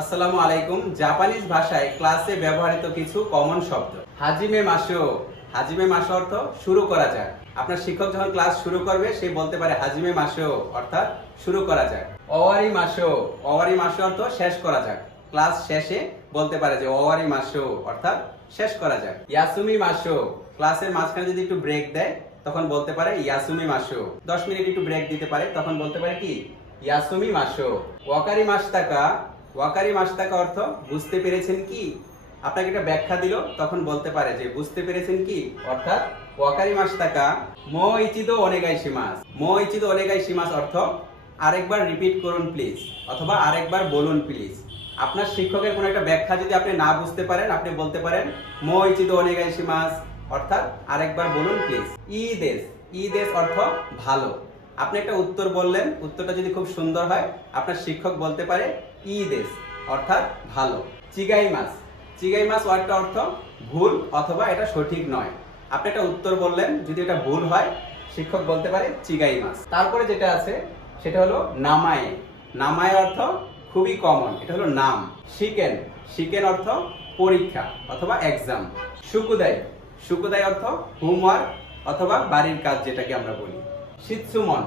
আসসালামু আলাইকুম। জাপানিজ ভাষায় ক্লাসে ব্যবহৃত কিছু কমন শব্দ। হাজিমে মাশো। হাজিমে মাশো অর্থ শুরু করা যাক। আপনার শিক্ষক যখন ক্লাস শুরু করবে সে বলতে পারে হাজিমে মাশো অর্থাৎ শুরু করা যাক। ওয়ারি মাশো। ওয়ারি মাশো অর্থ শেষ করা যাক। ক্লাস শেষে বলতে পারে যে ওয়ারি মাশো অর্থাৎ শেষ করা যাক। ইয়াসুমি মাশো। ক্লাসের মাঝখানে যদি একটু ব্রেক দেয় তখন বলতে পারে ইয়াসুমি মাশো। 10 মিনিট একটু ব্রেক দিতে পারে তখন বলতে পারে কি ইয়াসুমি মাশো। ওয়াকারি মাশতাকা। ওয়াকারি মাশতাকা অর্থ বুঝতে পেরেছেন কি। আপনাকে একটা ব্যাখ্যা দিল তখন বলতে পারে যে বুঝতে পেরেছেন কি অর্থাৎ ওয়াকারি মাশতাকা। মো ইচিদো ওনেগাইশিমাস। মো ইচিদো ওনেগাইশিমাস অর্থ আরেকবার রিপিট করুন প্লিজ অথবা আরেকবার বলুন প্লিজ। আপনার শিক্ষকের কোনো একটা ব্যাখ্যা যদি আপনি না বুঝতে পারেন আপনি বলতে পারেন মো ইচিদো ওনেগাইশিমাস অর্থাৎ আরেকবার বলুন প্লিজ। ইদেস। ইদেস অর্থ ভালো। আপনি একটা উত্তর বললেন, উত্তরটা যদি খুব সুন্দর হয় আপনার শিক্ষক বলতে পারে ইদেস অর্থাৎ ভালো। চিগাইমাস। চিগাইমাস ওয়ার্ডটা অর্থ ভুল অথবা এটা সঠিক নয়। আপনি একটা উত্তর বললেন, যদি এটা ভুল হয় শিক্ষক বলতে পারে চিগাইমাস। তারপরে যেটা আছে সেটা হলো নামায়ে। নামায়ে অর্থ খুবই কমন, এটা হলো নাম। শিকেন। শিকেন অর্থ পরীক্ষা অথবা এক্সাম। শুকুদাই। শুকুদাই অর্থ হোমওয়ার্ক অথবা বাড়ির কাজ যেটাকে আমরা বলি। শিৎসুমন।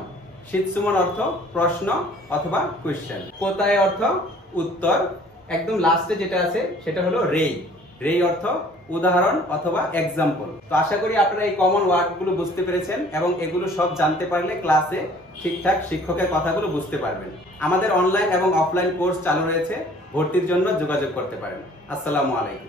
শিৎসুমন অর্থ প্রশ্ন অথবা কোয়েশ্চেন। কোতায় অর্থ উত্তর। একদম লাস্টে যেটা আছে সেটা হলো রেই। রেই অর্থ উদাহরণ অথবা এক্সাম্পল। তো আশা করি আপনারা এই কমন ওয়ার্ডগুলো বুঝতে পেরেছেন এবং এগুলো সব জানতে পারলে ক্লাসে ঠিকঠাক শিক্ষকের কথাগুলো বুঝতে পারবেন। আমাদের অনলাইন এবং অফলাইন কোর্স চালু রয়েছে, ভর্তির জন্য যোগাযোগ করতে পারেন। আসসালামু আলাইকুম।